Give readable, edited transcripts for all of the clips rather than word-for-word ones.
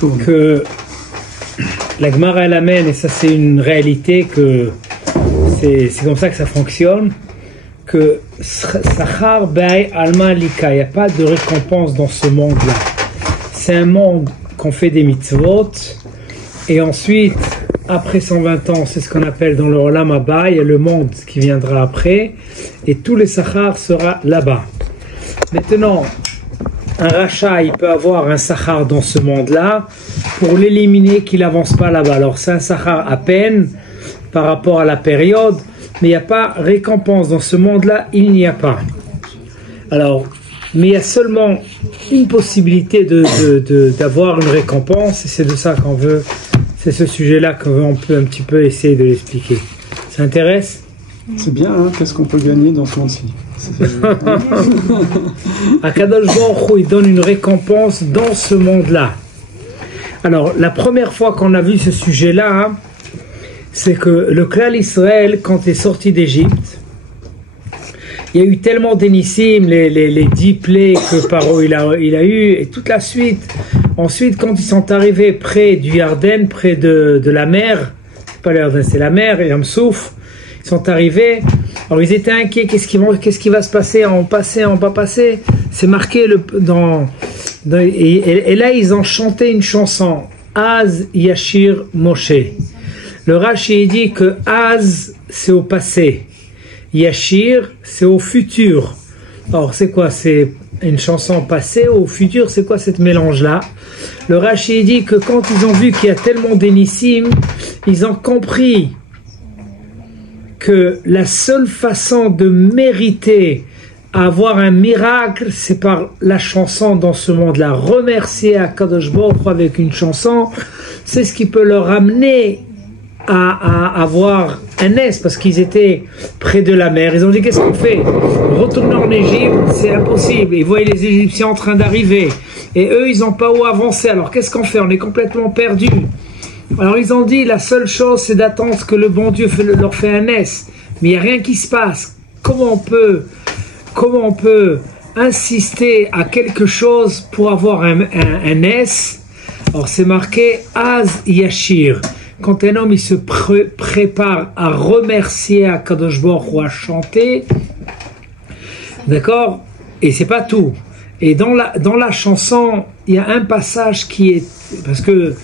que la Gemara elle amène, et ça c'est une réalité, que c'est comme ça que ça fonctionne, que Sachar Be'ay Alma Lika, il n'y a pas de récompense dans ce monde-là. C'est un monde qu'on fait des mitzvot, et ensuite, après 120 ans, c'est ce qu'on appelle dans le Olam Haba, il y a le monde qui viendra après, et tous les Sachar sera là-bas. Maintenant, un rachat, il peut avoir un sachar dans ce monde-là pour l'éliminer, qu'il n'avance pas là-bas. Alors c'est un sachar à peine par rapport à la période, mais il n'y a pas récompense dans ce monde-là, il n'y a pas. Alors, mais il y a seulement une possibilité d'avoir une récompense, et c'est de ça qu'on veut, c'est ce sujet-là qu'on peut un petit peu essayer de l'expliquer. Ça intéresse ? C'est bien, hein, qu'est-ce qu'on peut gagner dans ce monde-ci? Akadosh Baruch Hu, il donne une récompense dans ce monde-là. Alors, la première fois qu'on a vu ce sujet-là, hein, c'est que le clan Israël, quand il est sorti d'Égypte, il y a eu tellement d'énissim, les 10 plaies que Paro il a eu, et toute la suite. Ensuite, quand ils sont arrivés près du Yarden, près de la mer, c'est pas le Yarden, c'est la mer, et Yam Souf, ils sont arrivés. Alors ils étaient inquiets, qu'est-ce qui va se passer, en passer, en pas passer. C'est marqué et là ils ont chanté une chanson, Az Yashir Moshe. Le Rashi dit que Az c'est au passé, Yashir c'est au futur. Alors c'est quoi, c'est une chanson passée au futur, c'est quoi cette mélange-là? Le Rashi dit que quand ils ont vu qu'il y a tellement d'énissim, ils ont compris que la seule façon de mériter à avoir un miracle, c'est par la chanson dans ce monde-là. Remercier à Kadosh Baruch Hu avec une chanson, c'est ce qui peut leur amener à avoir un S, parce qu'ils étaient près de la mer. Ils ont dit, qu'est-ce qu'on fait? Retourner en Égypte, c'est impossible. Ils voient les Égyptiens en train d'arriver. Et eux, ils n'ont pas où avancer. Alors qu'est-ce qu'on fait? On est complètement perdus. Alors ils ont dit, la seule chose c'est d'attendre que le bon Dieu leur fait un S, mais il n'y a rien qui se passe. Comment on peut insister à quelque chose pour avoir un S? Alors c'est marqué Az Yashir. Quand un homme il se prépare à remercier à Kadosh Baruch Hu, à chanter, d'accord? Et c'est pas tout. Et dans la chanson, il y a un passage qui est, parce que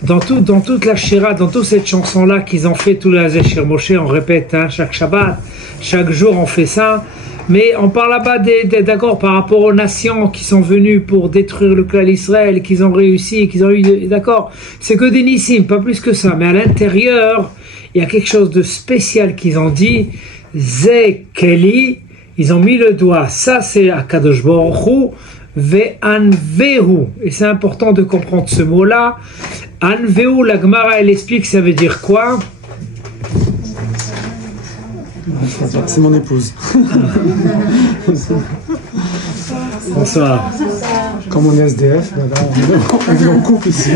dans toute la Shira, dans toute cette chanson-là qu'ils ont fait, tout la Zéchir Moshe, on répète, hein, chaque Shabbat, chaque jour on fait ça, mais on parle là-bas d'accord, par rapport aux nations qui sont venues pour détruire le clan Israël, qu'ils ont réussi, qu'ils ont eu, d'accord, c'est que des nissim, pas plus que ça, mais à l'intérieur, il y a quelque chose de spécial qu'ils ont dit, Zé Keli, ils ont mis le doigt, ça c'est Akadosh Baruch Hu, Ve'anvehu, et c'est important de comprendre ce mot-là. Anvehu, la Gemara elle explique ça veut dire quoi? C'est mon épouse. Bonsoir. Comme on est SDF, on vit en couple ici.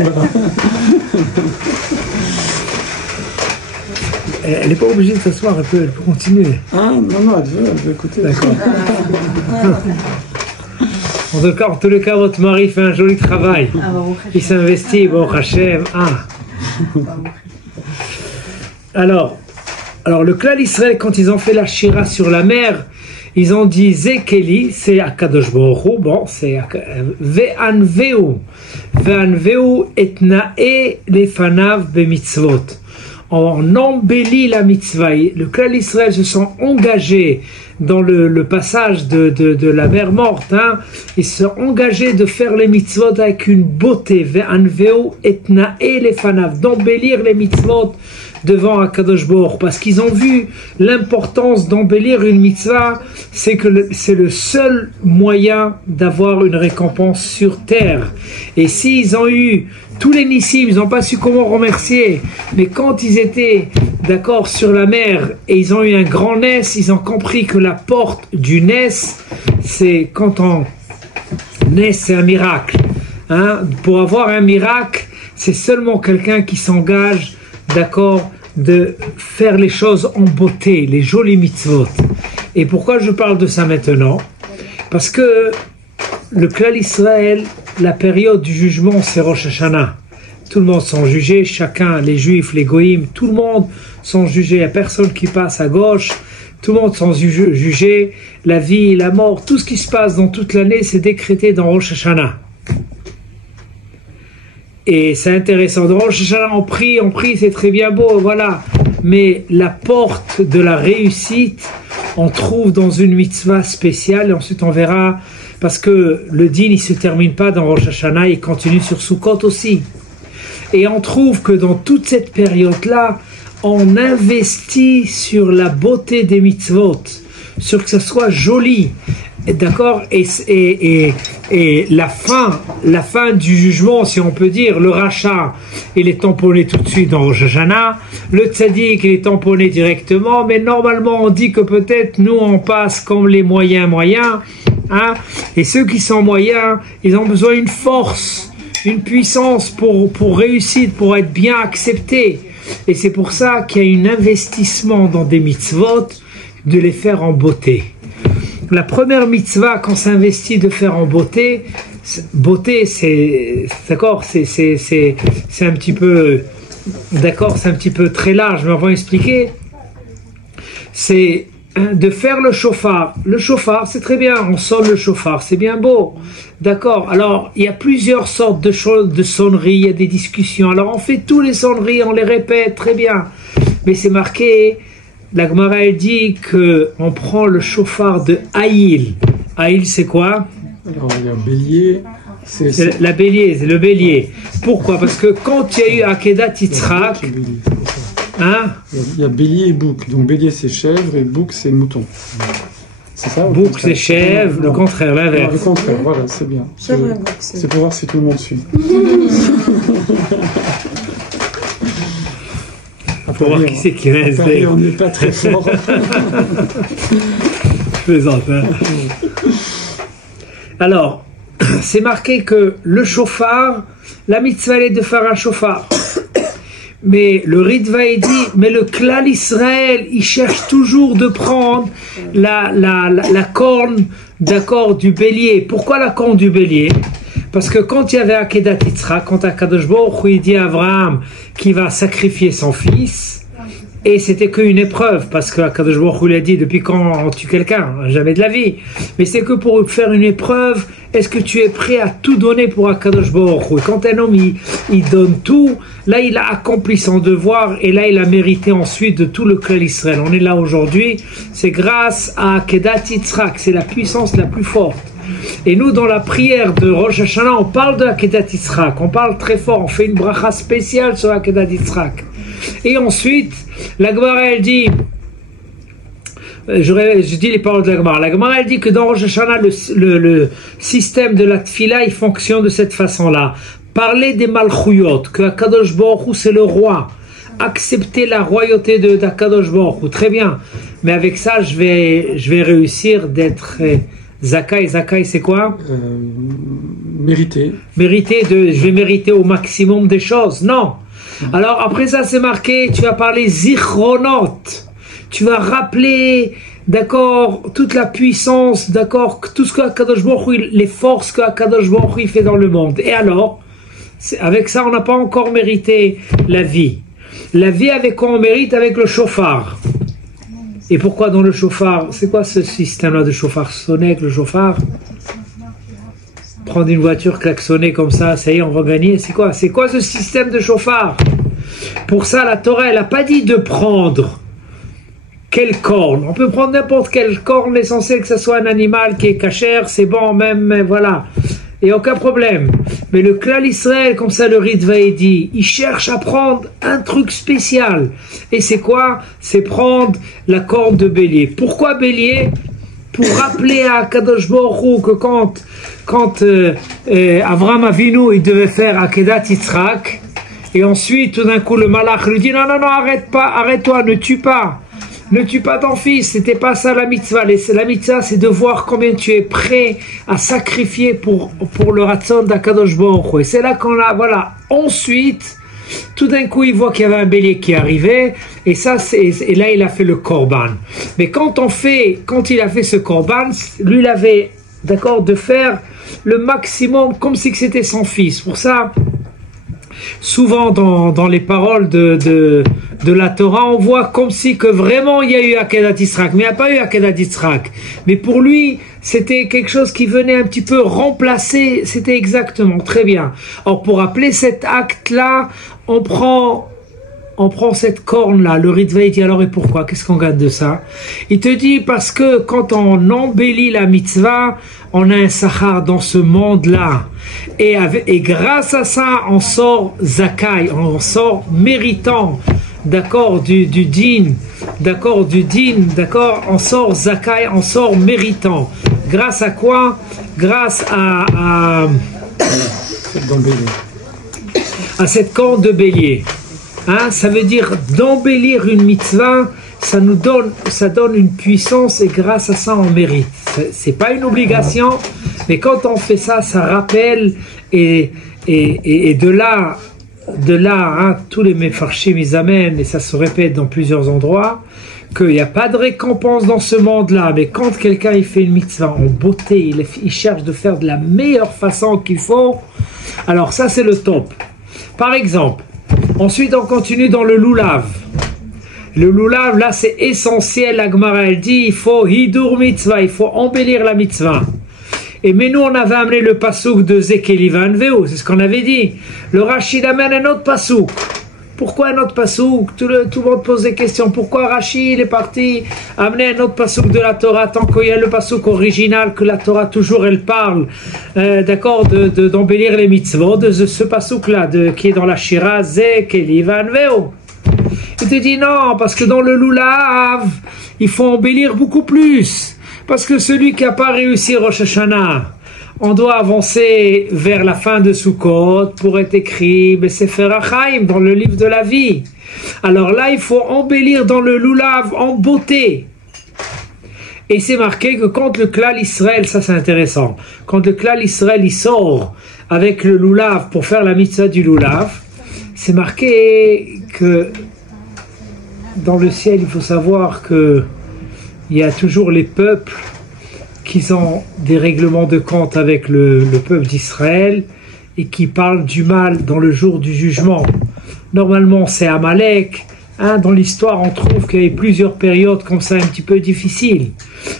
Elle n'est pas obligée de s'asseoir, elle peut continuer. Ah non, elle veut écouter. D'accord. En tout cas, votre mari fait un joli travail. Il s'investit, bon Hachem. Alors, le clan Israël, quand ils ont fait la Shira sur la mer, ils ont dit Zekeli, c'est Akadosh Baruch Hu, bon, c'est Ve'anvehu. Ve'anvehu etnae lefanav bemitzvot. On embellit la mitzvah. Le clan Israël se sont engagés dans le passage de la mer morte, hein. Ils se sont engagés de faire les mitzvot avec une beauté, ve'anveu etnae lefanav, d'embellir les mitzvot devant Akadosh Baruch, parce qu'ils ont vu l'importance d'embellir une mitzvah, c'est que c'est le seul moyen d'avoir une récompense sur terre. Et s'ils ont eu tous les nissim, ils n'ont pas su comment remercier, mais quand ils étaient d'accord sur la mer et ils ont eu un grand Ness, ils ont compris que la porte du Ness, c'est quand on Ness, c'est un miracle, hein? Pour avoir un miracle, c'est seulement quelqu'un qui s'engage, d'accord, de faire les choses en beauté, les jolis mitzvot. Et pourquoi je parle de ça maintenant? Parce que le clan Israël, la période du jugement, c'est Rosh Hashanah. tout le monde sont jugés, chacun, les juifs, les goïms, tout le monde sont jugés, il n'y a personne qui passe à gauche, tout le monde sont jugés, la vie, la mort, tout ce qui se passe dans toute l'année, c'est décrété dans Rosh Hashanah. Et c'est intéressant, dans Rosh Hashanah, on prie, c'est très bien beau, voilà, mais la porte de la réussite, on trouve dans une mitzvah spéciale, et ensuite on verra, parce que le din, il ne se termine pas dans Rosh Hashanah, il continue sur Sukkot aussi. Et on trouve que dans toute cette période-là, on investit sur la beauté des mitzvot, sur que ce soit joli, d'accord, et la fin du jugement, si on peut dire, le rachat, il est tamponné tout de suite dans Rosh Hashanah, le tzaddik, il est tamponné directement, mais normalement on dit que peut-être nous on passe comme les moyens, hein, et ceux qui sont moyens, ils ont besoin d'une force, une puissance pour réussir, pour être bien acceptés. Et c'est pour ça qu'il y a un investissement dans des mitzvot, de les faire en beauté. La première mitzvah qu'on s'investit de faire en beauté, c'est d'accord, c'est un petit peu, d'accord, c'est un petit peu très large, mais on va expliquer. C'est de faire le shofar. Le shofar, c'est très bien, on sonne le shofar, c'est bien beau. D'accord, alors il y a plusieurs sortes de sonneries, il y a des discussions. Alors on fait tous les sonneries, on les répète, très bien. Mais c'est marqué, la Gemara elle dit qu'on prend le shofar de Haïl. Haïl c'est quoi? Alors il y a bélier. C'est la bélier, c'est le bélier. Pourquoi? Parce que quand il y a eu Akedat Yitzhak, hein? Il y a bélier et bouc. Donc bélier c'est chèvre et bouc c'est mouton. C'est ça? Bouc c'est chèvre, le contraire, l'inverse. Le contraire, voilà, c'est bien. C'est pour voir si tout le monde suit. Pour voir qui c'est qui reste. On n'est pas très fort. Je plaisante, hein. Alors, c'est marqué que le shofar, la mitzvah est de faire un shofar. Mais le Ritva il dit, mais le Klal Israël, il cherche toujours de prendre la corne, d'accord, du bélier. Pourquoi la corne du bélier? Parce que quand il y avait Akedat Yitzhak, quand Akadosh Baruch Hu il dit à Abraham qu'il va sacrifier son fils, et c'était qu'une épreuve, parce que Akadosh Baruch Hu l'a dit, depuis quand on tue quelqu'un? Jamais de la vie. Mais c'est que pour faire une épreuve, est-ce que tu es prêt à tout donner pour Akadosh Baruch Hu? Quand un homme, il donne tout, là il a accompli son devoir, et là il a mérité ensuite de tout le Klal Israël. On est là aujourd'hui, c'est grâce à Akedat Yitzhak, c'est la puissance la plus forte. Et nous, dans la prière de Rosh Hashanah, on parle de Akedat Yitzhak, on parle très fort, on fait une bracha spéciale sur Akedat Yitzhak. Et ensuite, la Gemara elle dit, je dis les paroles de la Gemara. La Gemara elle dit que dans Rosh Hashanah, le système de la tfila, il fonctionne de cette façon-là. Parler des malchouyot, que Akadosh Baruch Hu c'est le roi. Accepter la royauté d'Akadosh Baruch Hu, très bien. Mais avec ça, je vais réussir d'être Zakai. Zakai c'est quoi? Mériter. Je vais mériter au maximum des choses. Non. Alors après ça c'est marqué, tu vas parler zichronot, tu vas rappeler, d'accord, toute la puissance, d'accord, tout ce que Akadosh Baruch Hu, les forces que Akadosh Baruch Hu fait dans le monde. Et alors, avec ça on n'a pas encore mérité la vie. La vie avec quoi on mérite? Avec le chauffard. Et pourquoi dans le chauffard? C'est quoi ce système-là de chauffard? Sonner avec le chauffard? Prendre une voiture, klaxonner comme ça, ça y est, on va gagner. C'est quoi ce système de chauffard? Pour ça, la Torah, elle n'a pas dit de prendre quelle corne. On peut prendre n'importe quelle corne, l'essentiel que ce soit un animal qui est cachère, c'est bon, même, voilà. Et aucun problème. Mais le Klal Israël, comme ça le Ritva est dit, il cherche à prendre un truc spécial. Et c'est quoi? C'est prendre la corne de bélier. Pourquoi bélier? Pour rappeler à Kadosh Baruch Hu que quand Avram Avinu il devait faire Akedat Yitzhak, et ensuite tout d'un coup le malach lui dit non, arrête-toi, ne tue pas ton fils, c'était pas ça la mitzvah. La mitzvah c'est de voir combien tu es prêt à sacrifier pour le ratzon d'Akadosh Baruch Hu. Et c'est là qu'on a, voilà, ensuite tout d'un coup il voit qu'il y avait un bélier qui arrivait, et là il a fait le korban. Mais quand il a fait ce korban, lui il avait, d'accord, de faire le maximum comme si c'était son fils. Pour ça Souvent dans les paroles de la Torah, on voit comme si que vraiment il y a eu Akedat Yitzhak, mais il n'y a pas eu Akedat Yitzhak. Mais pour lui, c'était quelque chose qui venait un petit peu remplacer, c'était exactement, très bien. Or pour appeler cet acte-là, on prend cette corne-là, le Ritva, il dit alors et pourquoi? Qu'est-ce qu'on gagne de ça? Il te dit parce que quand on embellit la mitzvah, on a un sachar dans ce monde-là. Et grâce à ça, on sort zakai, on sort méritant, d'accord, du din, d'accord, on sort zakai, on sort méritant. Grâce à quoi? Grâce à cette corne de bélier. Hein, ça veut dire d'embellir une mitzvah, ça donne une puissance et grâce à ça on mérite. C'est pas une obligation, mais quand on fait ça, ça rappelle et de là, hein, tous les mefarshim ils amènent et ça se répète dans plusieurs endroits qu'il n'y a pas de récompense dans ce monde-là, mais quand quelqu'un il fait une mitzvah en beauté, il cherche de faire de la meilleure façon qu'il faut, alors ça c'est le top. Par exemple. Ensuite, on continue dans le loulav. Le loulav, là, c'est essentiel. La Gemara, elle dit, il faut hidur mitzvah, il faut embellir la mitzvah. Mais nous, on avait amené le pasouk de Zekeli Vanveo, c'est ce qu'on avait dit. Le Rachid amène un autre pasouk. Pourquoi un autre pasouk? Tout le monde pose des questions. Pourquoi Rachid est parti amener un autre pasouk de la Torah tant qu'il y a le pasouk original que la Torah toujours elle parle, d'accord, d'embellir les mitzvot, de ce pasouk-là qui est dans la Shira Zekeli Vanveo. Il te dit non, parce que dans le Lulav, il faut embellir beaucoup plus. Parce que celui qui n'a pas réussi Rosh Hashanah, on doit avancer vers la fin de Sukkot pour être écrit Sefer HaChaim, dans le livre de la vie. Alors là, il faut embellir dans le Lulav en beauté. Et c'est marqué que quand le Klal Israël, ça c'est intéressant, quand le Klal Israël il sort avec le Lulav pour faire la mitzvah du Lulav, c'est marqué que dans le ciel, il faut savoir que il y a toujours les peuples qui ont des règlements de compte avec le peuple d'Israël et qui parlent du mal dans le jour du jugement. Normalement, c'est Amalek. Hein, dans l'histoire, on trouve qu'il y a eu plusieurs périodes comme ça un petit peu difficiles.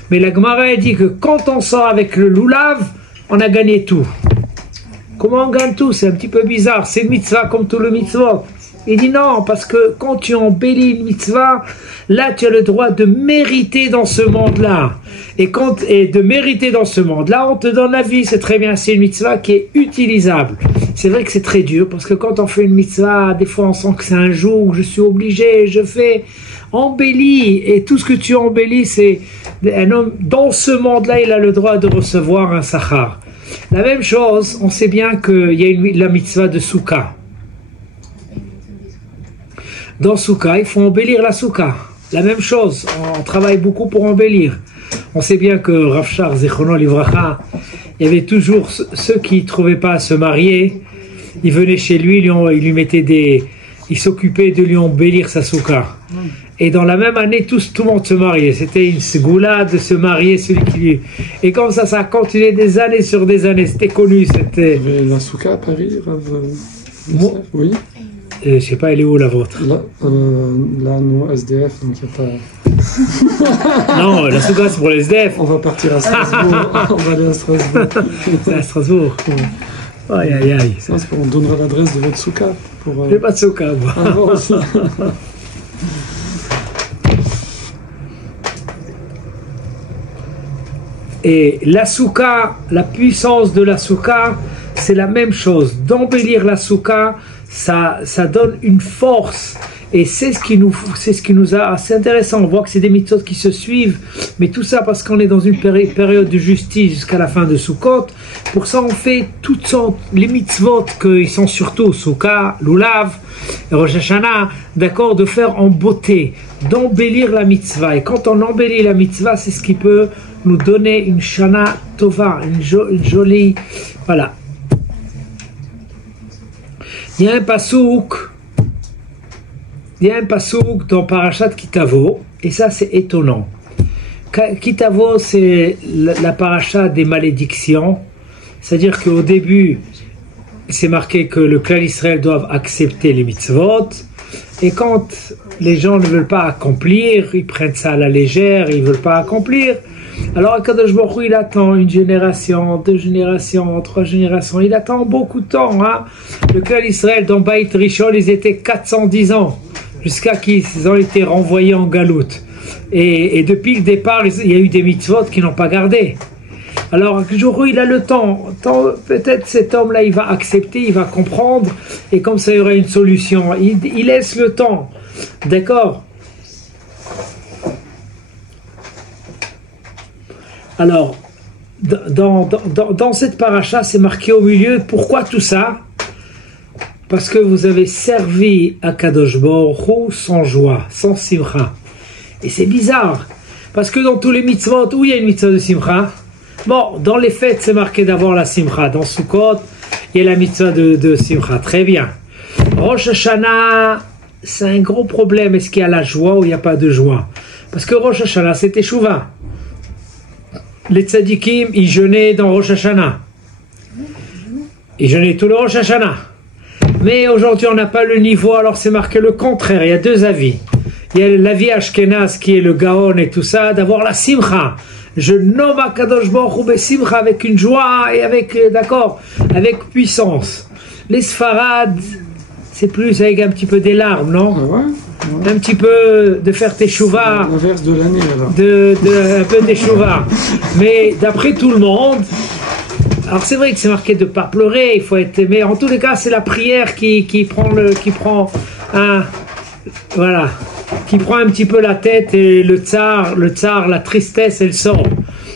Mais la Gemara dit que quand on sort avec le Lulav, on a gagné tout. Comment on gagne tout? C'est un petit peu bizarre. C'est une mitzvah comme tout le mitzvot. Il dit non, parce que quand tu embellis une mitzvah, là tu as le droit de mériter dans ce monde-là. Et de mériter dans ce monde-là, on te donne la vie, c'est très bien, c'est une mitzvah qui est utilisable. C'est vrai que c'est très dur, parce que quand on fait une mitzvah, des fois on sent que c'est un jour où je suis obligé, je fais embellis, et tout ce que tu embellis, c'est un homme, dans ce monde-là, il a le droit de recevoir un sachar. La même chose, on sait bien qu'il y a la mitzvah de Souka. Dans Souka, il faut embellir la Souka. La même chose, on travaille beaucoup pour embellir. On sait bien que Rav Shach, Zichrono Livracha, il y avait toujours ceux qui ne trouvaient pas à se marier. Ils venaient chez lui, il lui mettait il s'occupait de lui embellir sa Souka. Et dans la même année, tout le monde se mariait. C'était une segoula de se marier, celui qui lui... Et comme ça a continué des années sur des années. C'était connu. C'était... La Souka à Paris, Moi, oui. Je sais pas, elle est où la vôtre? Là, nous, SDF, donc il n'y a pas... Non, la Souka c'est pour les SDF. On va partir à Strasbourg. On va aller à Strasbourg. C'est à Strasbourg. Aïe, aïe, aïe. On donnera l'adresse de votre Souka. J'ai pas de Souka, moi. Ah, bon, aussi. Et la Souka, la puissance de la Souka, c'est la même chose. D'embellir la Souka, ça donne une force. Et c'est ce qui nous a... C'est intéressant, on voit que c'est des mitzvot qui se suivent, mais tout ça parce qu'on est dans une période de justice jusqu'à la fin de Sukkot. Pour ça, on fait toutes sortes, les mitzvot, qu'ils sont surtout Souka, Lulav, Rosh Hashanah, d'accord, de faire en beauté, d'embellir la mitzvah. Et quand on embellit la mitzvah, c'est ce qui peut nous donner une Shana Tova, une jolie... Voilà. Il y a un pasouk dans Parashat Kitavo, et ça c'est étonnant. Kitavo, c'est la paracha des malédictions, c'est-à-dire qu'au début, c'est marqué que le clan Israël doit accepter les mitzvot. Et quand les gens ne veulent pas accomplir, ils prennent ça à la légère, ils ne veulent pas accomplir. Alors Akadosh Baruch Hu, il attend une génération, 2 générations, 3 générations. Il attend beaucoup de temps. Hein. Le clan Israël, dans Baït Rishon, ils étaient 410 ans, jusqu'à qu'ils ont été renvoyés en galoute. Et depuis le départ, il y a eu des mitzvot qui n'ont pas gardé. Alors, Akadosh, il a le temps. Peut-être cet homme-là, il va accepter, il va comprendre, et comme ça, il y aura une solution. Il laisse le temps. D'accord? Alors, dans cette paracha, c'est marqué au milieu. Pourquoi tout ça? Parce que vous avez servi Akadosh Baruch Hu sans joie, sans simcha. Et c'est bizarre. Parce que dans tous les mitzvot, où il y a une mitzvah de simcha? Bon, dans les fêtes, c'est marqué d'avoir la simcha. Dans Sukkot, il y a la mitzvah de simcha. Très bien. Rosh Hashanah, c'est un gros problème. Est-ce qu'il y a la joie ou il n'y a pas de joie? Parce que Rosh Hashanah, c'était Teshuvah. Les tzadikim, ils jeûnaient dans Rosh Hashanah. Ils jeûnaient tout le Rosh Hashanah. Mais aujourd'hui, on n'a pas le niveau, alors c'est marqué le contraire. Il y a 2 avis. Il y a l'avis Ashkenaz, qui est le Gaon et tout ça, d'avoir la simcha. Je nomme Akadosh Baruch Hu besimcha, avec une joie et avec, d'accord, avec puissance. Les Sfarad, c'est plus avec un petit peu des larmes, non? Ah ouais, ouais. Un petit peu de faire teshuva. L'inverse de l'année, alors. Un peu teshuva. Mais d'après tout le monde, alors c'est vrai que c'est marqué de ne pas pleurer, il faut être, mais en tous les cas, c'est la prière qui prend un petit peu la tête, et le tsar, la tristesse, elle sort.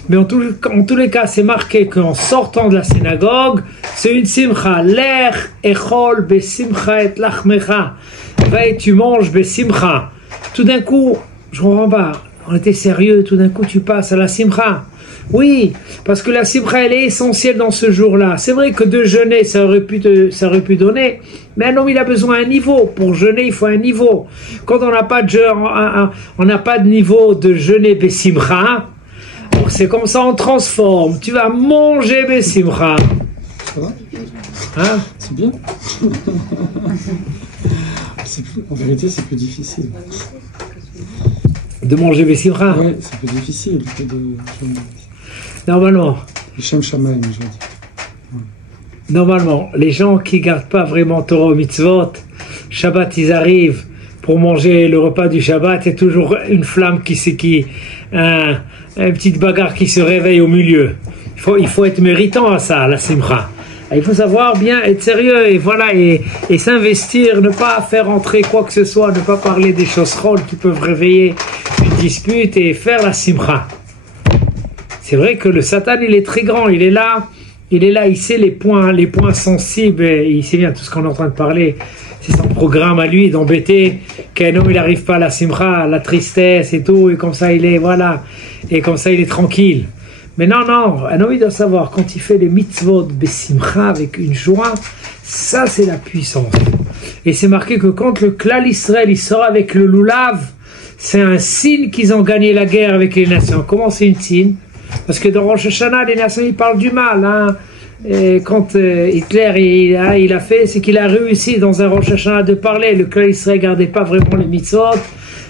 Mais en tous les cas, c'est marqué qu'en sortant de la synagogue, c'est une simcha. L'air echol besimcha et lachmecha. Va et tu manges besimcha. Tout d'un coup, je comprends pas, on était sérieux, tout d'un coup tu passes à la simcha. Oui, parce que la simcha, elle est essentielle dans ce jour-là. C'est vrai que de jeûner, ça aurait pu donner, mais un homme, il a besoin d'un niveau. Pour jeûner, il faut un niveau. Quand on n'a pas de niveau de jeûner besimcha, c'est comme ça, on transforme. Tu vas manger besimcha. Ça va? Hein? C'est bien. En vérité, c'est plus difficile. De manger besimcha? Oui, c'est plus difficile que de... Normalement. Le Shem Shamaim, je veux dire. Ouais. Normalement, les gens qui ne gardent pas vraiment Torah mitzvot, Shabbat, ils arrivent pour manger le repas du Shabbat, il y a toujours une flamme une petite bagarre qui se réveille au milieu. Il faut être méritant à ça, à la simcha. Il faut savoir bien être sérieux et voilà, et s'investir, ne pas faire entrer quoi que ce soit, ne pas parler des choses folles qui peuvent réveiller une dispute et faire la simcha. C'est vrai que le Satan, il est très grand, il est là, il sait les points sensibles, et il sait bien tout ce qu'on est en train de parler. C'est son programme à lui d'embêter qu'un homme il n'arrive pas à la simcha, à la tristesse et tout, et comme ça il est, voilà, et comme ça il est tranquille. Mais non, un homme il doit savoir, quand il fait les mitzvot besimcha avec une joie, ça c'est la puissance. Et c'est marqué que quand le klal Israël il sort avec le loulav, c'est un signe qu'ils ont gagné la guerre avec les nations. Comment c'est une signe? Parce que dans Rosh Hashanah, les nations ils parlent du mal, hein. Et quand Hitler il a fait, c'est qu'il a réussi dans un Rosh Hashanah de parler. Le clan Israël ne gardait pas vraiment les mitzvot,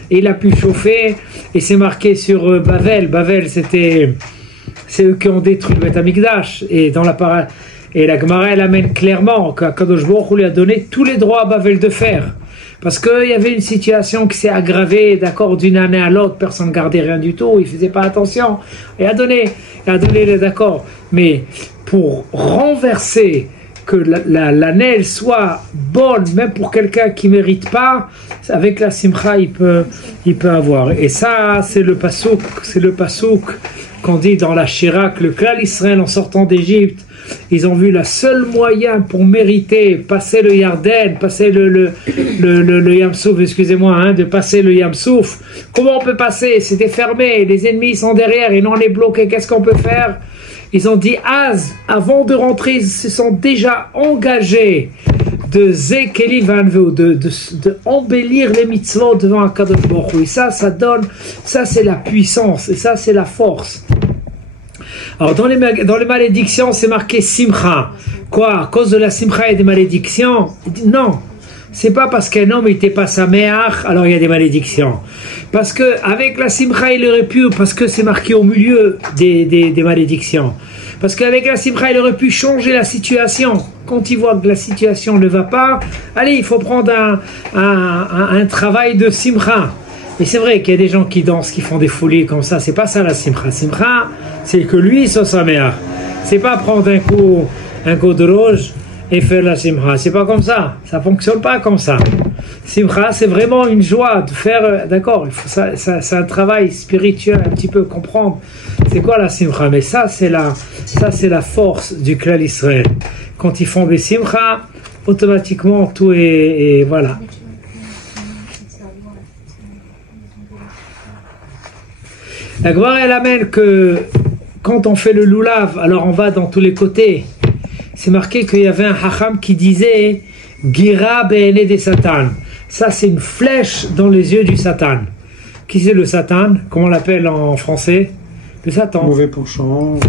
et il a pu chauffer, et c'est marqué sur Bavel. Bavel, c'est eux qui ont détruit le Beth Amikdash, et la Gemara elle amène clairement qu'Akadosh Baruch Hu lui a donné tous les droits à Bavel de faire. Parce qu'il y avait une situation qui s'est aggravée, d'accord, d'une année à l'autre, personne ne gardait rien du tout, il ne faisait pas attention, il a donné les d'accord. Mais pour renverser, que l'année soit bonne, même pour quelqu'un qui ne mérite pas, avec la simcha, il peut avoir. Et ça, c'est le pasouk qu'on dit dans la Shira, que le klal Israël, en sortant d'Égypte, ils ont vu la seule moyen pour mériter, passer le Yarden, passer le Yam Souf, excusez-moi, hein, de passer le Yam Souf. Comment on peut passer? C'était fermé, les ennemis sont derrière, et nous on est bloqués, qu'est-ce qu'on peut faire? Ils ont dit, avant de rentrer, ils se sont déjà engagés de Zekeli Vanveu, de embellir les mitzvot devant Akadosh Baruch Hu. Et ça c'est la puissance, et ça c'est la force. Alors dans les malédictions, c'est marqué simcha. Quoi? À cause de la simcha, il y a des malédictions? Il dit non. C'est pas parce qu'un homme n'était pas saméach, alors il y a des malédictions. Parce que avec la simcha, il aurait pu, parce que c'est marqué au milieu des malédictions. Parce qu'avec la simcha, il aurait pu changer la situation. Quand il voit que la situation ne va pas, allez, il faut prendre un travail de simcha. Mais c'est vrai qu'il y a des gens qui dansent, qui font des folies comme ça. C'est pas ça la simcha. Simcha, c'est que lui soit saméach. C'est pas prendre un coup de rouge et faire la simcha. C'est pas comme ça. Ça fonctionne pas comme ça. Simcha, c'est vraiment une joie de faire. D'accord, c'est un travail spirituel, un petit peu comprendre. C'est quoi la simcha? Mais ça, c'est la force du Klal Israël. Quand ils font des simcha, automatiquement tout est voilà. La Gemara elle amène que quand on fait le loulav, alors on va dans tous les côtés. C'est marqué qu'il y avait un hacham qui disait Gira be'ene de Satan. Ça, c'est une flèche dans les yeux du Satan. Qui c'est le Satan? Comment on l'appelle en français? Le Satan. Mauvais penchant.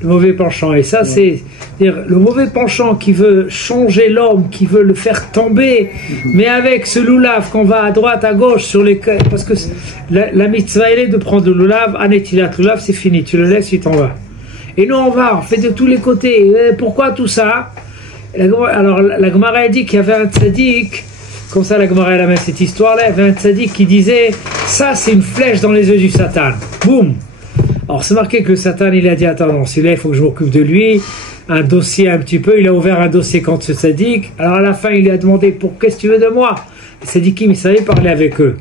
Le mauvais penchant. Et ça, c'est-à-dire le mauvais penchant qui veut changer l'homme, qui veut le faire tomber, mais avec ce loulav qu'on va à droite, à gauche, sur les... Parce que la mitzvah, elle est de prendre le loulav, anetilat loulav, c'est fini. Tu le laisses, tu t'en vas. Et nous, on fait de tous les côtés. Pourquoi tout ça? Alors, la Gemara a dit qu'il y avait un tzaddik, comme ça la Gemara a mis cette histoire-là, il y avait un tzaddik qui disait, ça c'est une flèche dans les yeux du Satan. Boum. Alors, c'est marqué que le Satan, il a dit, attends, non, celui-là, il faut que je m'occupe de lui. Un dossier un petit peu, il a ouvert un dossier contre ce tzaddik. Alors, à la fin, il lui a demandé, qu'est-ce que tu veux de moi? Le tzaddikim, il savait parler avec eux.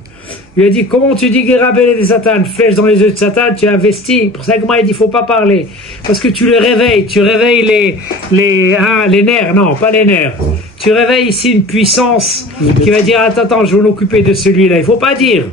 Il lui a dit, comment tu dis Guérabel des Satan, flèche dans les yeux de Satan, tu as investi. Pour ça que moi, il dit, il ne faut pas parler. Parce que tu le réveilles, tu réveilles les nerfs, non, pas les nerfs. Tu réveilles ici une puissance qui va dire, attends, je vais m'occuper de celui-là. Il ne faut pas dire.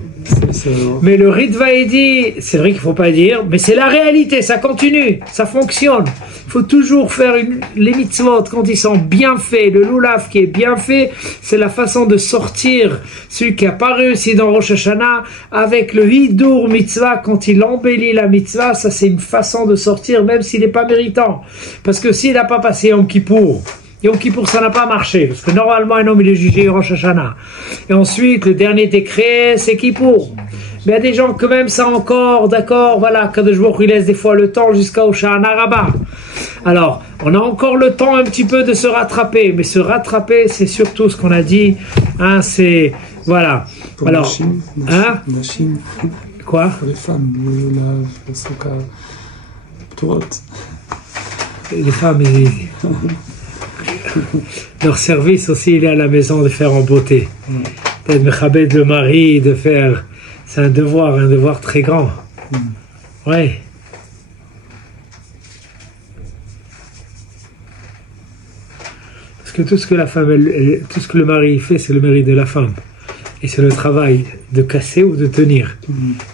Mais le Ritva, il dit, c'est vrai qu'il ne faut pas dire, mais c'est la réalité, ça continue, ça fonctionne. Il faut toujours faire les mitzvot quand ils sont bien faits. Le loulav qui est bien fait, c'est la façon de sortir celui qui n'a pas réussi dans Rosh Hashanah avec le hidur mitzvah. Quand il embellit la mitzvah, ça c'est une façon de sortir même s'il n'est pas méritant. Parce que s'il n'a pas passé Yom Kippour, Yom Kippour, ça n'a pas marché, parce que normalement, un homme, il est jugé Rosh Hashanah. Et ensuite, le dernier décret, c'est Kippour. Mais il y a des gens, quand même, ça encore, d'accord, voilà, Kadosh Baruch Hu, il laisse des fois le temps jusqu'à Hoshana Rabbah. Alors, on a encore le temps un petit peu de se rattraper, mais se rattraper, c'est surtout ce qu'on a dit, hein, c'est, voilà. Pour alors, la Chine. Quoi? Pour les femmes, le soka, Torot. Les femmes, leur service aussi, il est à la maison de faire en beauté. Peut-être Mechabed le mari, de faire... C'est un devoir très grand. Ouais. Parce que tout ce que la femme, tout ce que le mari fait, c'est le mérite de la femme. Et c'est le travail de casser ou de tenir.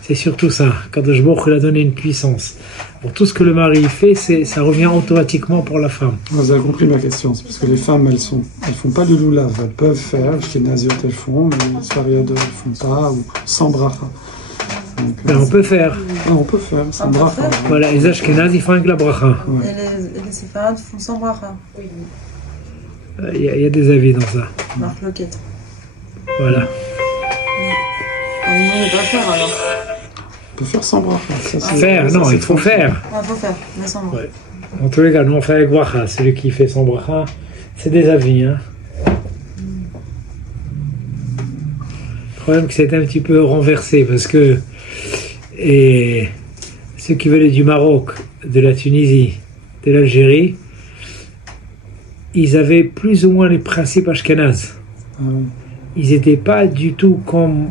C'est surtout ça. Kadosh Baruch Hu a donné une puissance. Pour tout ce que le mari fait, ça revient automatiquement pour la femme. Vous avez compris ma question. C'est parce que les femmes, elles font pas de loulav. Elles peuvent faire, les naziot elles font, mais les Sfariot elles font pas, ou sans bracha. Ben, on peut faire. Non, on peut faire, sans bracha. Voilà, les Ashkenaz, ils font avec la bracha. Ouais. Et les séfarades font sans bracha. Il y a des avis dans ça. Marc Loquette. Voilà. On ne peut pas faire alors. On peut faire sans bracha. Faire, non, il faut faire. Il faut faire, mais sans bracha. Ouais. En tous les cas, nous on fait avec bracha. Celui qui fait sans bracha, c'est des avis. Hein. Le problème, c'est que c'est un petit peu renversé parce que ceux qui venaient du Maroc, de la Tunisie, de l'Algérie, ils avaient plus ou moins les principes ashkénazes. Ils n'étaient pas du tout comme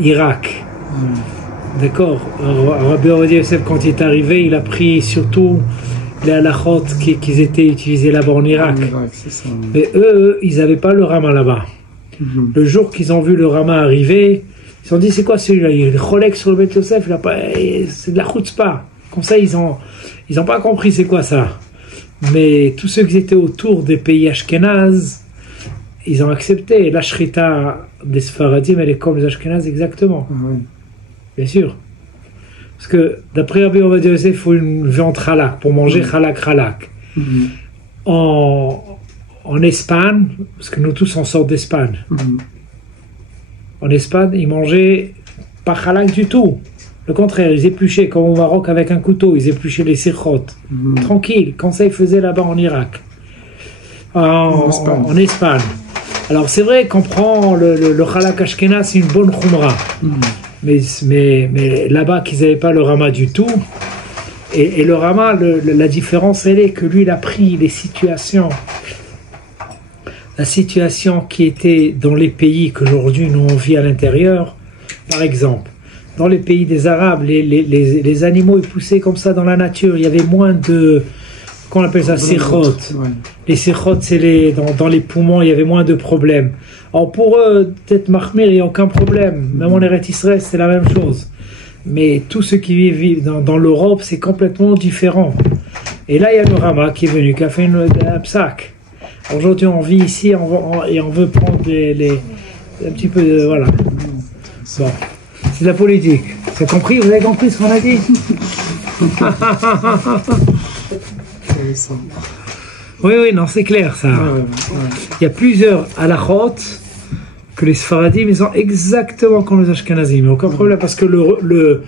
Irak. D'accord. Rabbi Ovadia Yosef, quand il est arrivé, il a pris surtout les halachot qui étaient utilisés là-bas en Irak. C'est ça. Mais eux, ils n'avaient pas le Rama là-bas. Le jour qu'ils ont vu le Rama arriver, ils se sont dit, c'est quoi celui-là? Il y a des Rolex sur le Beth Yosef, c'est de la chutzpah. Comme ça, ils ont pas compris c'est quoi ça. Mais tous ceux qui étaient autour des pays ashkénazes, ils ont accepté. La shrita des Sfaradim, elle est comme les ashkénazes exactement. Bien sûr. Parce que d'après Rabbi Ovadia Yosef, il faut une viande halak pour manger halak. En Espagne, parce que nous tous on sort d'Espagne, en Espagne, ils mangeaient pas halak du tout. Le contraire, ils épluchaient comme au Maroc avec un couteau, ils épluchaient les sikhot. Tranquille, quand ça ils faisaient là-bas en Irak. En Espagne. Alors c'est vrai qu'on prend le halak ashkenaz, c'est une bonne khumra. Mais là-bas, qu'ils n'avaient pas le rama du tout. Et le rama, la différence, elle est que lui, il a pris les situations. La situation qui était dans les pays qu'aujourd'hui nous on vit à l'intérieur, par exemple, dans les pays des Arabes, les animaux ils poussaient comme ça dans la nature, il y avait moins de, qu'on appelle ça, sikhot. Les sikhot, c'est dans les poumons, il y avait moins de problèmes. Alors pour eux, peut-être Mahmir, il n'y a aucun problème, même en Eretz Israël, c'est la même chose. Mais tous ceux qui vivent dans l'Europe, c'est complètement différent. Et là, il y a le Rama qui est venu, qui a fait un psaque. Aujourd'hui, on vit ici et on veut prendre un petit peu de... Voilà. Bon. C'est de la politique. Vous avez compris? Vous avez compris ce qu'on a dit? Oui, non, c'est clair ça. Il y a plusieurs halachot que les Sfaradim, ils ont exactement comme les Ashkenazim. Aucun problème, parce que le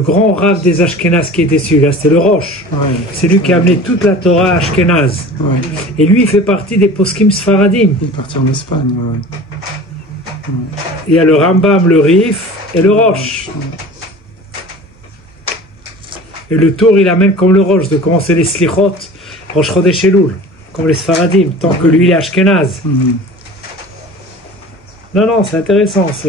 grand rav des Ashkenaz qui était celui-là, c'était le Roche. C'est lui qui a amené toute la Torah Ashkenaz. Et lui, il fait partie des poskim Sfaradim. Il est parti en Espagne. Il y a le Rambam, le Rif et le Roche. Et le tour, il amène comme le Roche, de commencer les Slichot, Rosh Chodesh Elul, comme les Sfaradim, tant que lui, il est Ashkenaz. Non, c'est intéressant. Ça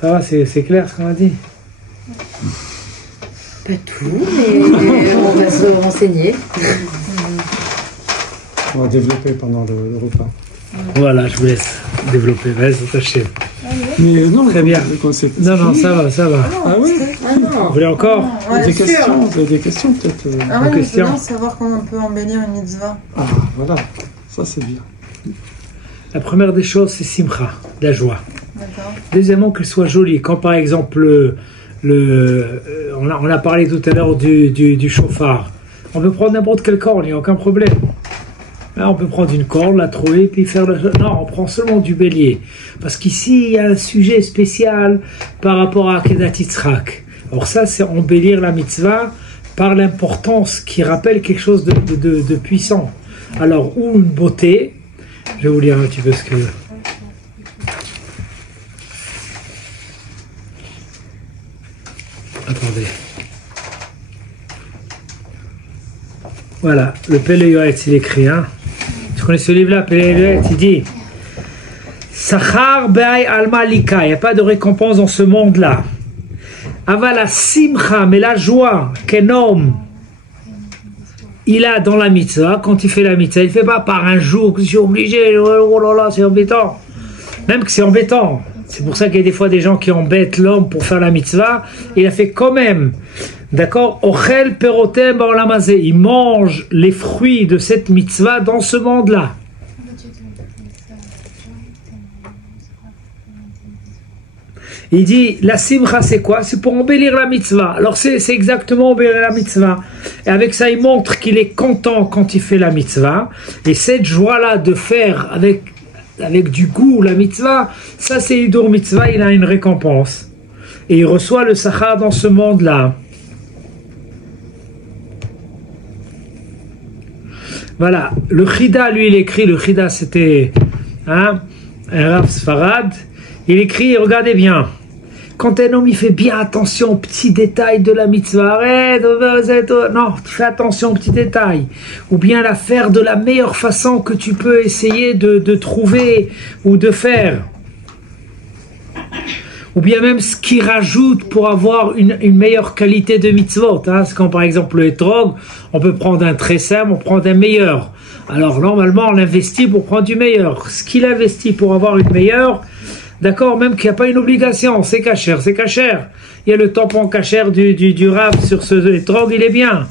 va, c'est clair ce qu'on a dit? Pas tout, mais on va se renseigner. On va développer pendant le repas. Voilà, je vous laisse développer. Vas-y, tâchez. Mais non, très bien. Non, ça va. Ah oui? Vous voulez encore? Vous avez des questions peut-être? Ah ouais, je veux bien savoir comment on peut embellir une mitzvah. Ah, voilà. Ça, c'est bien. La première des choses, c'est simcha, la joie. D'accord. Deuxièmement, qu'elle soit jolie. Quand par exemple, on a parlé tout à l'heure du chauffard. On peut prendre n'importe quelle corde, il n'y a aucun problème. Là, on peut prendre une corde, la trouver, puis faire le... Non, on prend seulement du bélier. Parce qu'ici, il y a un sujet spécial par rapport à Akedat Yitzhak. Alors ça, c'est embellir la mitzvah par l'importance qui rappelle quelque chose de puissant. Alors, ou une beauté... Je vais vous lire un petit peu ce que... Attendez. Voilà, le Pele Yoetz, il écrit, hein. Tu connais ce livre-là, Pele Yoetz, il dit Sachar Be'ay Alma Lika, il n'y a pas de récompense dans ce monde-là. Avala Simcha, mais la joie qu'un homme il a dans la mitzvah, quand il fait la mitzvah, il ne fait pas par un jour que je suis obligé, oh là là, c'est embêtant. Même que c'est embêtant. C'est pour ça qu'il y a des fois des gens qui embêtent l'homme pour faire la mitzvah. Il a fait quand même. D'accord? Ochel perotem ba'olamazé. Il mange les fruits de cette mitzvah dans ce monde-là. Il dit, la simcha c'est quoi? C'est pour embellir la mitzvah. Alors c'est exactement embellir la mitzvah. Et avec ça, il montre qu'il est content quand il fait la mitzvah. Et cette joie-là de faire avec du goût la mitzvah, ça c'est Hidur Mitzvah, il a une récompense. Et il reçoit le sachar dans ce monde-là. Voilà. Le Chida, lui, il écrit, le Chida c'était un Rav Sfarad. Il écrit, regardez bien, quand un homme il fait bien attention aux petits détails de la mitzvah, arrête, non, tu fais attention aux petits détails, ou bien la faire de la meilleure façon que tu peux essayer de trouver ou de faire, ou bien même ce qu'il rajoute pour avoir une meilleure qualité de mitzvot. Hein. C'est comme par exemple le etrog, on peut prendre un très simple, on prend un meilleur. Alors normalement on investit pour prendre du meilleur. Ce qu'il investit pour avoir une meilleure, d'accord, même qu'il n'y a pas une obligation, c'est cachère, c'est cachère. Il y a le tampon cachère du Rav sur ce etrog, il est bien.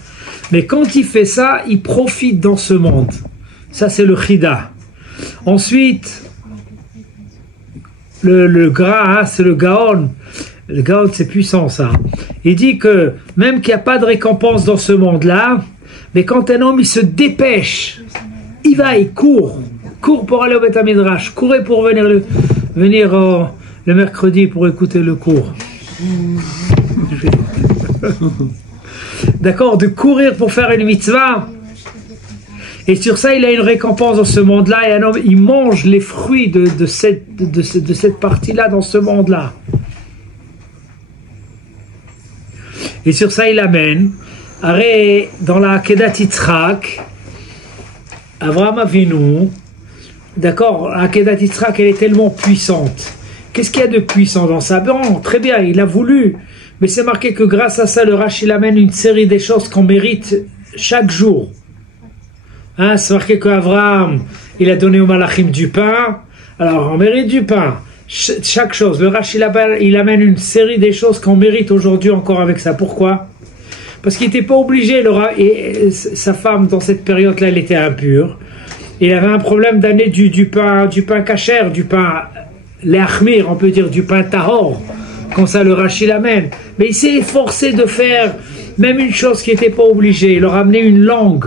Mais quand il fait ça, il profite dans ce monde. Ça, c'est le chida. Ensuite, le gras, hein, c'est le gaon. Le Gaon, c'est puissant ça. Il dit que même qu'il n'y a pas de récompense dans ce monde-là, mais quand un homme il se dépêche, il va, il court pour aller au Beth Midrash, courez pour venir le mercredi pour écouter le cours. D'accord, de courir pour faire une mitzvah. Et sur ça, il a une récompense dans ce monde-là. Et un homme, il mange les fruits de cette partie-là dans ce monde-là. Et sur ça, il amène. Dans la Kedat Yitzhak, Avraham Avinu, d'accord, la Kedat Yitzhak, elle est tellement puissante. Qu'est-ce qu'il y a de puissant dans ça? Bon, très bien, il a voulu. Mais c'est marqué que grâce à ça, le Rashi amène une série des choses qu'on mérite chaque jour. Hein, c'est marqué qu'Avraham, il a donné aux Malachim du pain. Alors, on mérite du pain. Chaque chose. Le Rashi, il amène une série des choses qu'on mérite aujourd'hui encore avec ça. Pourquoi? Parce qu'il n'était pas obligé. Et sa femme, dans cette période-là, elle était impure. Il avait un problème d'amener du pain kasher, du pain l'achmir, on peut dire du pain tahor. Comme ça, le Rashi l'amène. Mais il s'est efforcé de faire même une chose qui n'était pas obligée. Il leur a amené une langue.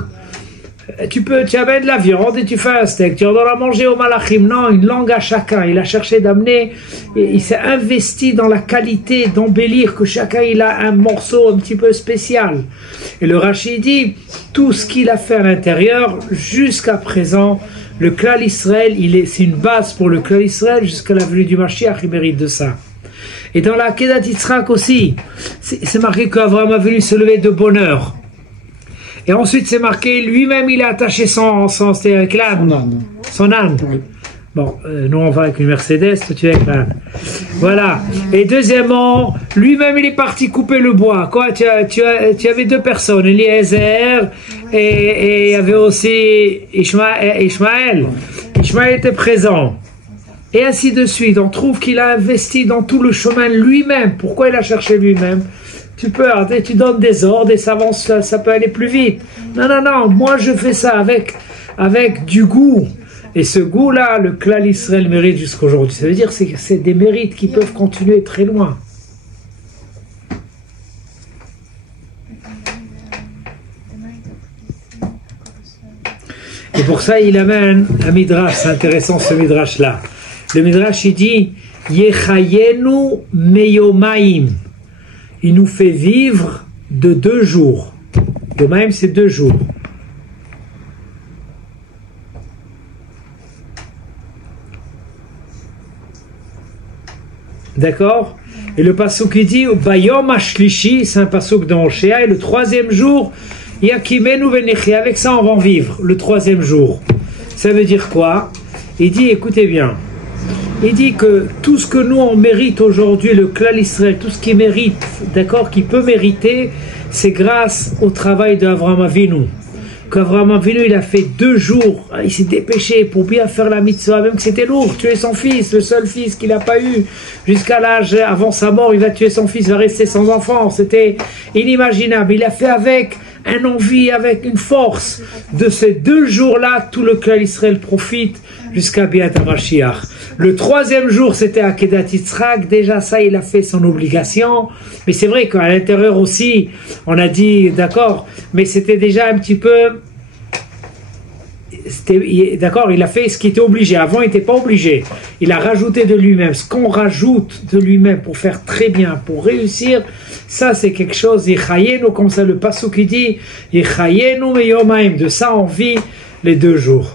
Tu amènes de la viande et tu fais un steak, tu en dois la manger au malachim. Non, une langue à chacun. Il a cherché d'amener, il s'est investi dans la qualité d'embellir, que chacun il a un morceau un petit peu spécial. Et le Rashi dit, tout ce qu'il a fait à l'intérieur, jusqu'à présent, le Klal Israël, c'est une base pour le Klal Israël jusqu'à la venue du Mashiach, il mérite de ça. Et dans la Kedat Yitzhak aussi, c'est marqué qu'Avraham a venu se lever de bonne heure. Et ensuite, c'est marqué, lui-même, il a attaché c'était avec l'âne. Son âne. Oui. Bon, nous, on va avec une Mercedes, toi, tu es avec l'âne. Voilà. Et deuxièmement, lui-même, il est parti couper le bois. Quoi, tu avais deux personnes, Eliezer, et il y avait aussi Ishmaël. Ishmaël était présent. Et ainsi de suite. On trouve qu'il a investi dans tout le chemin lui-même. Pourquoi il a cherché lui-même? Tu donnes des ordres et ça avance, ça peut aller plus vite. Non, moi je fais ça avec du goût. Et ce goût-là, le Klal Israël mérite jusqu'aujourd'hui. Ça veut dire que c'est des mérites qui peuvent continuer très loin. Et pour ça, il amène un midrash. C'est intéressant ce midrash-là. Le midrash, il dit Yechayenu meyomaim. Il nous fait vivre de 2 jours. Yomaim, c'est 2 jours. D'accord? Et le passouk qui dit Bayom Ashlishi, c'est un passouk dans Oshéa, et le 3e jour, Yakimenu Venechi. Avec ça, on va en vivre, le 3e jour. Ça veut dire quoi? Il dit, écoutez bien. Il dit que tout ce que nous on mérite aujourd'hui, le Klal Israël, tout ce qui mérite, d'accord, qui peut mériter, c'est grâce au travail d'Avraham Avinu. Qu'Avraham Avinu, il a fait 2 jours, il s'est dépêché pour bien faire la mitzvah, même que c'était lourd, tuer son fils, le seul fils qu'il n'a pas eu, jusqu'à l'âge, avant sa mort, il va tuer son fils, il va rester sans enfant, c'était inimaginable. Il a fait avec un envie, avec une force. De ces 2 jours-là, tout le Klal Israël profite jusqu'à Biat HaMashiach. Le 3e jour, c'était à Kedat Yitzhak. Déjà, ça, il a fait son obligation. Mais c'est vrai qu'à l'intérieur aussi, on a dit, d'accord, mais c'était déjà un petit peu... D'accord, il a fait ce qui était obligé. Avant, il n'était pas obligé. Il a rajouté de lui-même. Ce qu'on rajoute de lui-même pour faire très bien, pour réussir, ça, c'est quelque chose. Yichayenu, comme ça, le passouk qui dit, Yichayenu meyomaim. De ça, on vit les 2 jours.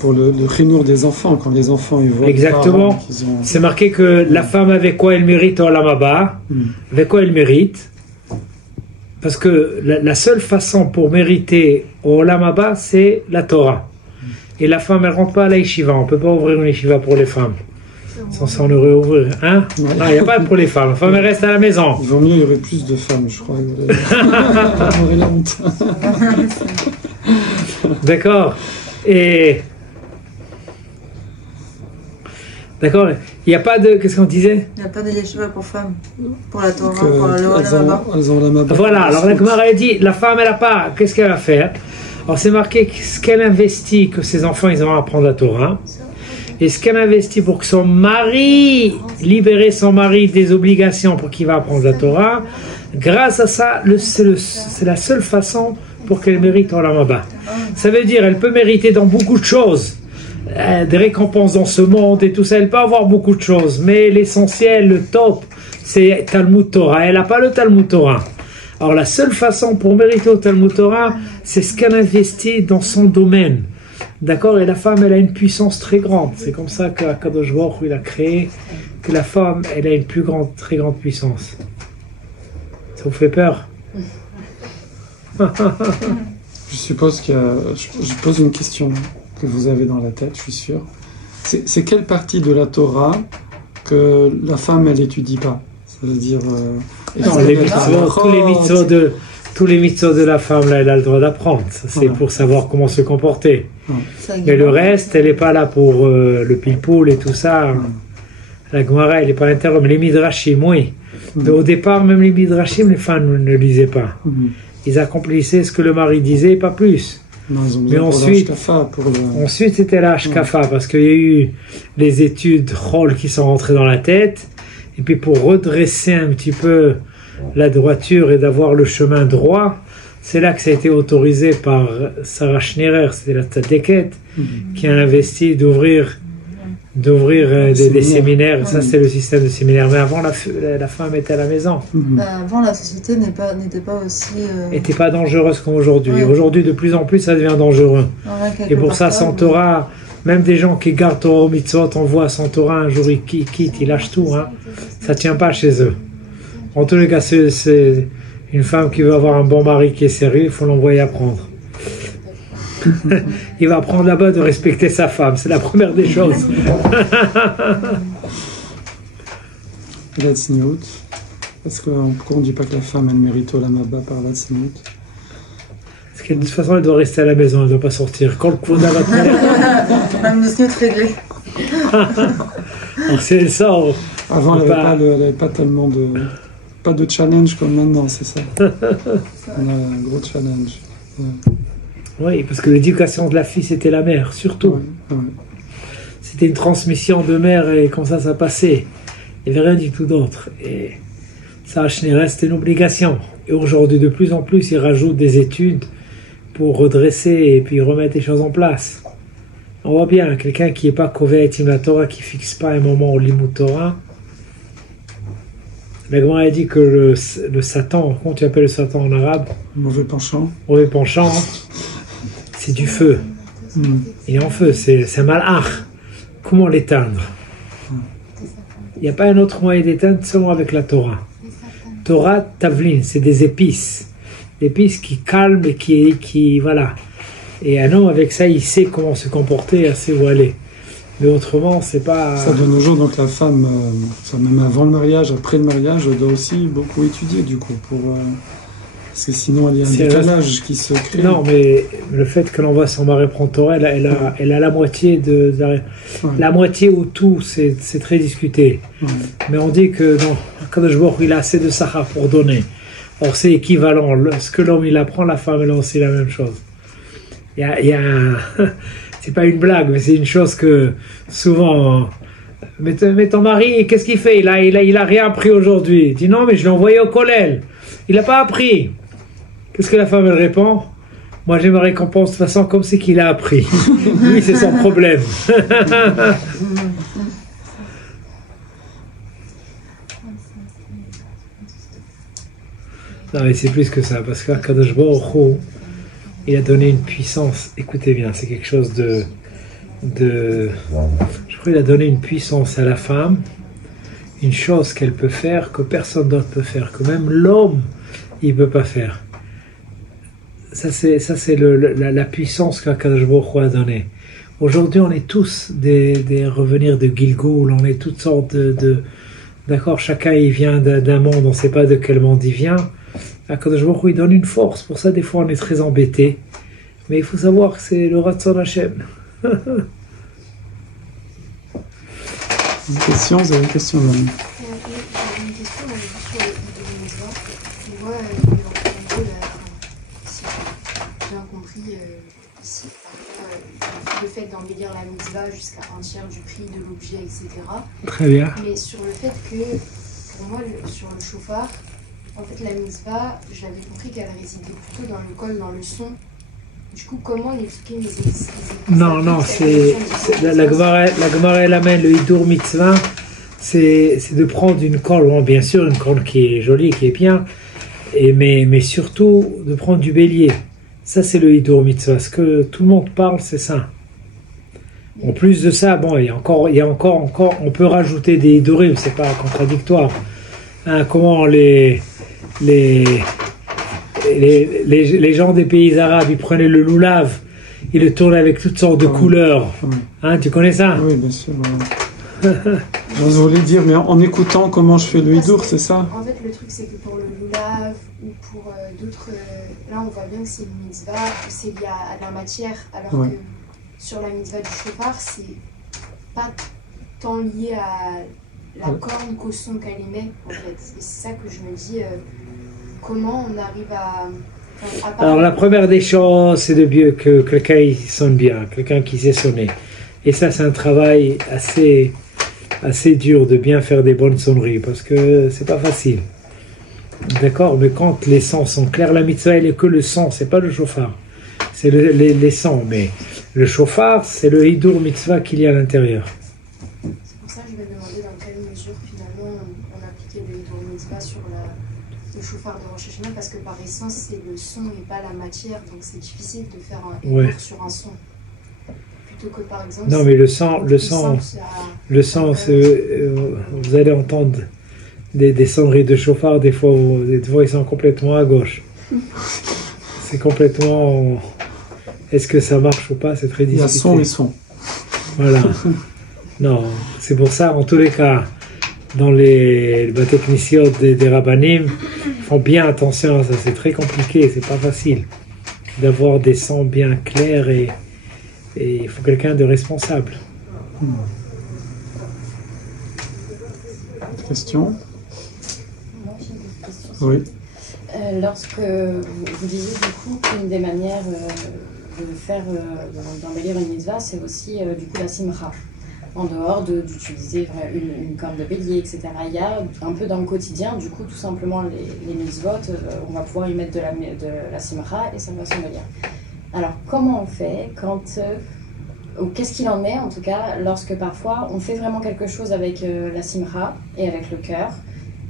Pour le chinour des enfants, quand les enfants ils voient. Exactement. C'est marqué que la femme avec quoi elle mérite au Olam Haba, avec quoi elle mérite. Parce que la seule façon pour mériter au Olam Haba, c'est la Torah. Et la femme, elle ne rentre pas à la yeshiva. On ne peut pas ouvrir une yeshiva pour les femmes. Sans ça, on aurait ouvert. Hein? Non, il n'y a pas pour les femmes. La femme, elle reste à la maison. Il vaut mieux, il y aurait plus de femmes, je crois. On aurait la honte. D'accord. Et d'accord, il n'y a pas de... Qu'est-ce qu'on disait? Il n'y a pas de yeshiva pour femmes, pour la Torah, pour le Olam Haba. Voilà, alors la Gemara a dit, la femme, elle n'a pas... Qu'est-ce qu'elle va faire? Alors c'est marqué que ce qu'elle investit, que ses enfants ils vont apprendre la Torah, et ce qu'elle investit pour que son mari, libérer son mari des obligations pour qu'il va apprendre la Torah, grâce à ça, c'est la seule façon pour qu'elle mérite Olam Haba. Ça veut dire elle peut mériter dans beaucoup de choses, des récompenses dans ce monde et tout ça, elle peut avoir beaucoup de choses, mais l'essentiel, le top, c'est Talmud Torah. Elle n'a pas le Talmud Torah. Alors la seule façon pour mériter au Talmud Torah, c'est ce qu'elle investit dans son domaine. D'accord? Et la femme, elle a une puissance très grande. C'est comme ça qu'Akadosh Baruch Hu, il a créé que la femme, elle a une plus grande, très grande puissance. Ça vous fait peur? Je suppose qu'il y a... Je pose une question que vous avez dans la tête, je suis sûr. C'est quelle partie de la Torah que la femme, elle n'étudie pas? Ça veut dire... Non, tous les mitzvot de la femme, là, elle a le droit d'apprendre. C'est pour savoir comment se comporter. Mais le reste, elle n'est pas là pour le pilpoul et tout ça. La Gemara, elle n'est pas l'intérieur. Mais les midrashim, oui. Mais au départ, même les midrashim, les femmes ne lisaient pas. Ils accomplissaient ce que le mari disait, pas plus. Non, mais ensuite, ensuite c'était la Hashkafa, parce qu'il y a eu les études Chol qui sont rentrées dans la tête. Et puis pour redresser un petit peu la droiture et d'avoir le chemin droit, c'est là que ça a été autorisé par Sarah Schneerer, c'était la Tzadeket, qui a investi d'ouvrir des séminaires. Ça, c'est le système de séminaire. Mais avant, la femme était à la maison. Avant, la société n'était pas aussi... n'était pas dangereuse comme aujourd'hui. Oui. Aujourd'hui, de plus en plus, ça devient dangereux. Et pour ça, sans Torah, même des gens qui gardent Torah au mitzvot, on voit sans Torah, un jour, ils quittent, ils lâchent tout. Hein. Ça ne tient pas chez eux. En tous les cas, c'est une femme qui veut avoir un bon mari qui est sérieux, il faut l'envoyer apprendre. Il va apprendre là-bas de respecter sa femme, c'est la première des choses. La tzniut. Pourquoi on ne dit pas que la femme elle mérite Olam Haba par la tzniut? Parce que de toute façon elle doit rester à la maison, elle ne doit pas sortir. Quand le Kouda va tenir. Même le tzniut réglé. Donc c'est ça. Avant elle n'avait pas tellement de. Pas de challenge comme maintenant, c'est ça. On a un gros challenge. Oui, parce que l'éducation de la fille, c'était la mère, surtout. Ouais. C'était une transmission de mère et comme ça passait. Il n'y avait rien du tout d'autre. Et ça, c'était une obligation. Et aujourd'hui, de plus en plus, ils rajoutent des études pour redresser et puis remettre les choses en place. On voit bien, quelqu'un qui n'est pas Kovei Etim la Torah, qui ne fixe pas un moment au Limud Torah. La Gemara a dit que le Satan, comment tu appelles le Satan en arabe? Mauvais penchant. Mauvais penchant, hein. C'est du feu. Il est en feu, c'est un malach. Comment l'éteindre? Il n'y a pas un autre moyen d'éteindre seulement avec la Torah. Torah, tavlin, c'est des épices. Des épices qui calment et qui voilà. Et un homme avec ça, il sait comment se comporter, il sait où aller. Mais autrement, c'est pas... Ça de nos jours, donc la femme, même avant le mariage, après le mariage, elle doit aussi beaucoup étudier du coup, parce que sinon il y a un décalage qui se crée. Non, mais le fait que l'on voit son mari prendre Torah, elle a la moitié la moitié ou tout, c'est très discuté. Ouais. Mais on dit que non, Kadosh Baruch Hu, il a assez de Sahara pour donner. Or c'est équivalent. Ce que l'homme il apprend, la femme elle a aussi la même chose. Il y a un... C'est pas une blague, mais c'est une chose que souvent... Mais ton mari, qu'est-ce qu'il fait? Il a rien appris aujourd'hui. Il dit non, mais je l'ai envoyé au kollel. Il n'a pas appris. Qu'est-ce que la femme elle répond? Moi j'ai ma récompense de toute façon comme c'est qu'il a appris. Lui c'est son problème. Non mais c'est plus que ça, parce qu'Akadosh Baruch Hu, il a donné une puissance, écoutez bien, c'est quelque chose de je crois qu'il a donné une puissance à la femme, une chose qu'elle peut faire que personne d'autre peut faire, que même l'homme il ne peut pas faire. Ça c'est la puissance qu'Akadosh Baruch Hu a donnée. Aujourd'hui on est tous des revenir de Gilgoul, on est toutes sortes d'accord, chacun il vient d'un monde, on ne sait pas de quel monde il vient. Akadosh Baruch Hu il donne une force, pour ça des fois on est très embêté, mais il faut savoir que c'est le Ratzon Hashem. Une question, vous avez une question, Manu? J'ai une question sur le mitzvah. Moi, j'ai bien compris compris ici. Le fait d'embellir la mitzvah jusqu'à un tiers du prix de l'objet, etc. Très bien. Mais sur le fait que, pour moi, sur le chauffard, en fait, la mitzvah, je l'avais compris qu'elle résidait plutôt dans le col, dans le son. Du coup, comment expliquer Non, la Gemara elle amène le Hidur Mitzvah, c'est de prendre une colle, bon, bien sûr, une colle qui est jolie, qui est bien, mais surtout de prendre du bélier. Ça, c'est le Hidur Mitzvah. Ce que tout le monde parle, c'est ça. En plus de ça, bon, il y a encore, on peut rajouter des Hidurim, c'est pas contradictoire. Hein, comment les gens des pays arabes, ils prenaient le loulav, ils le tournaient avec toutes sortes de couleurs. Hein, tu connais ça? Oui, bien sûr. Je voulais dire, mais en écoutant comment je fais le hidour, c'est ça? En fait, le truc, c'est que pour le loulav ou pour d'autres... là, on voit bien que c'est une mitzvah, c'est lié à de la matière, alors que sur la mitzvah du chauffard, c'est pas tant lié à la corne qu'au son qu'elle émet, en fait. Et c'est ça que je me dis, comment on arrive à Alors, la première des choses, c'est de bien que quelqu'un il sonne bien, quelqu'un qui sait sonner. Et ça, c'est un travail assez dur de bien faire des bonnes sonneries, parce que c'est pas facile. D'accord? Mais quand les sons sont clairs, la mitzvah, elle est que le son, c'est pas le chauffard. C'est les sons, mais le chauffard, c'est le hidur mitzvah qu'il y a à l'intérieur. C'est pour ça que je me demandais dans quelle mesure, finalement, on appliquait le hidur mitzvah sur le chauffard de Rosh Hashanah, parce que par essence, c'est le son et pas la matière, donc c'est difficile de faire un hidur sur un son. Plutôt que par exemple... Non, mais le son, vous allez entendre des sonneries de chauffard, des fois ils sont complètement à gauche. C'est complètement... Est-ce que ça marche ou pas? C'est très difficile. Il y a son et son. Voilà. Non, c'est pour ça, en tous les cas, dans les techniciens des rabbanim, ils font bien attention à ça. C'est très compliqué, c'est pas facile d'avoir des sons bien clairs et il faut quelqu'un de responsable. Question? Moi, j'ai une question. Oui. Lorsque vous disiez du coup qu'une des manières de faire, d'embellir une mitzvah, c'est aussi du coup la simcha. En dehors d'utiliser une corne de bélier, etc. Il y a un peu dans le quotidien, du coup, tout simplement les mitzvot, on va pouvoir y mettre de la simcha et ça va s'embellir. Alors, comment on fait quand... ou qu'est-ce qu'il en est, en tout cas, lorsque parfois on fait vraiment quelque chose avec la simcha et avec le cœur,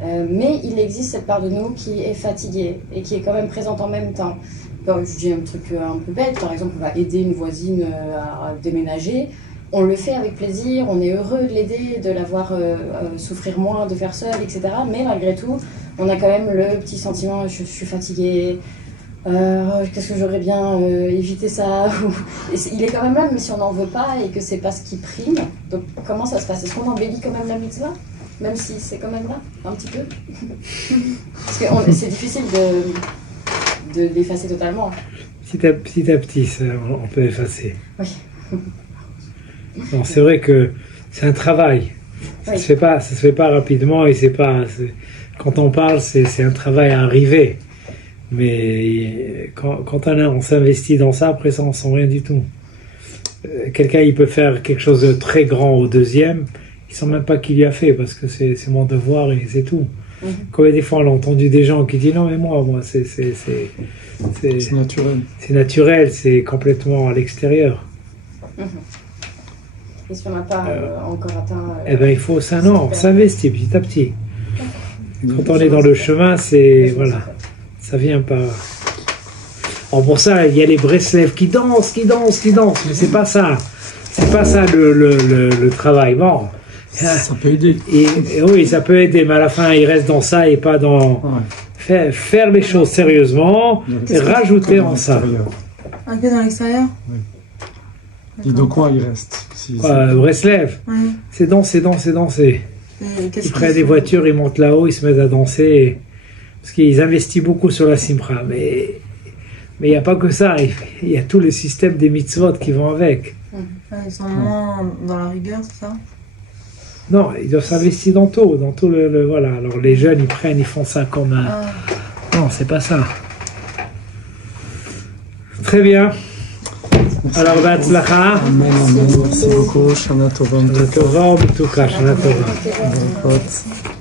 mais il existe cette part de nous qui est fatiguée et qui est quand même présente en même temps. Alors, je dis un truc un peu bête, par exemple, on va aider une voisine à déménager, on le fait avec plaisir, on est heureux de l'aider, de la voir souffrir moins, de faire seule, etc. Mais malgré tout, on a quand même le petit sentiment, je suis fatiguée, qu'est-ce que j'aurais bien évité ça. Il est quand même là, même si on n'en veut pas et que c'est pas ce qui prime. Donc comment ça se passe? Est-ce qu'on embellit quand même la mitzvah, même si c'est quand même là, un petit peu? Parce que c'est difficile de l'effacer totalement. Petit à petit, ça, on peut effacer. Oui. Non, c'est vrai que c'est un travail. Ça se fait pas rapidement et quand on parle, c'est un travail à arriver. Mais quand on s'investit dans ça, après ça, on sent rien du tout. Quelqu'un, il peut faire quelque chose de très grand au deuxième, il ne sent même pas qu'il y a fait, parce que c'est mon devoir et c'est tout. Comme des fois, on a entendu des gens qui disent non, mais moi, c'est naturel. C'est naturel, c'est complètement à l'extérieur. Et si on n'a pas encore atteint... eh bien, il faut ça, non, on s'investit petit à petit. Quand on est dans le chemin, voilà, ça vient pas... Alors pour ça, il y a les Breslev qui dansent, mais c'est pas ça. C'est pas ça le travail. Bon. Ça peut aider. Et oui, ça peut aider, mais à la fin, il reste dans ça et pas dans... Ouais. Faire les choses sérieusement et rajouter en ça. Un peu dans l'extérieur? Oui. Et de quoi il reste? Breslev, c'est danser. Ils prennent des voitures, ils montent là-haut, ils se mettent à danser. Parce qu'ils investissent beaucoup sur la simcha. Mais il n'y a pas que ça. Il y a tout le système des mitzvot qui vont avec. Ils sont moins dans la rigueur, c'est ça? Non, ils doivent s'investir dans tout voilà. Alors les jeunes, ils font ça comme un... Non, c'est pas ça. Très bien. Merci. Alors, Batzlacha. Amen, amen. Merci beaucoup. Shana Tova. Shana Tova, Shana Tova. Barakot.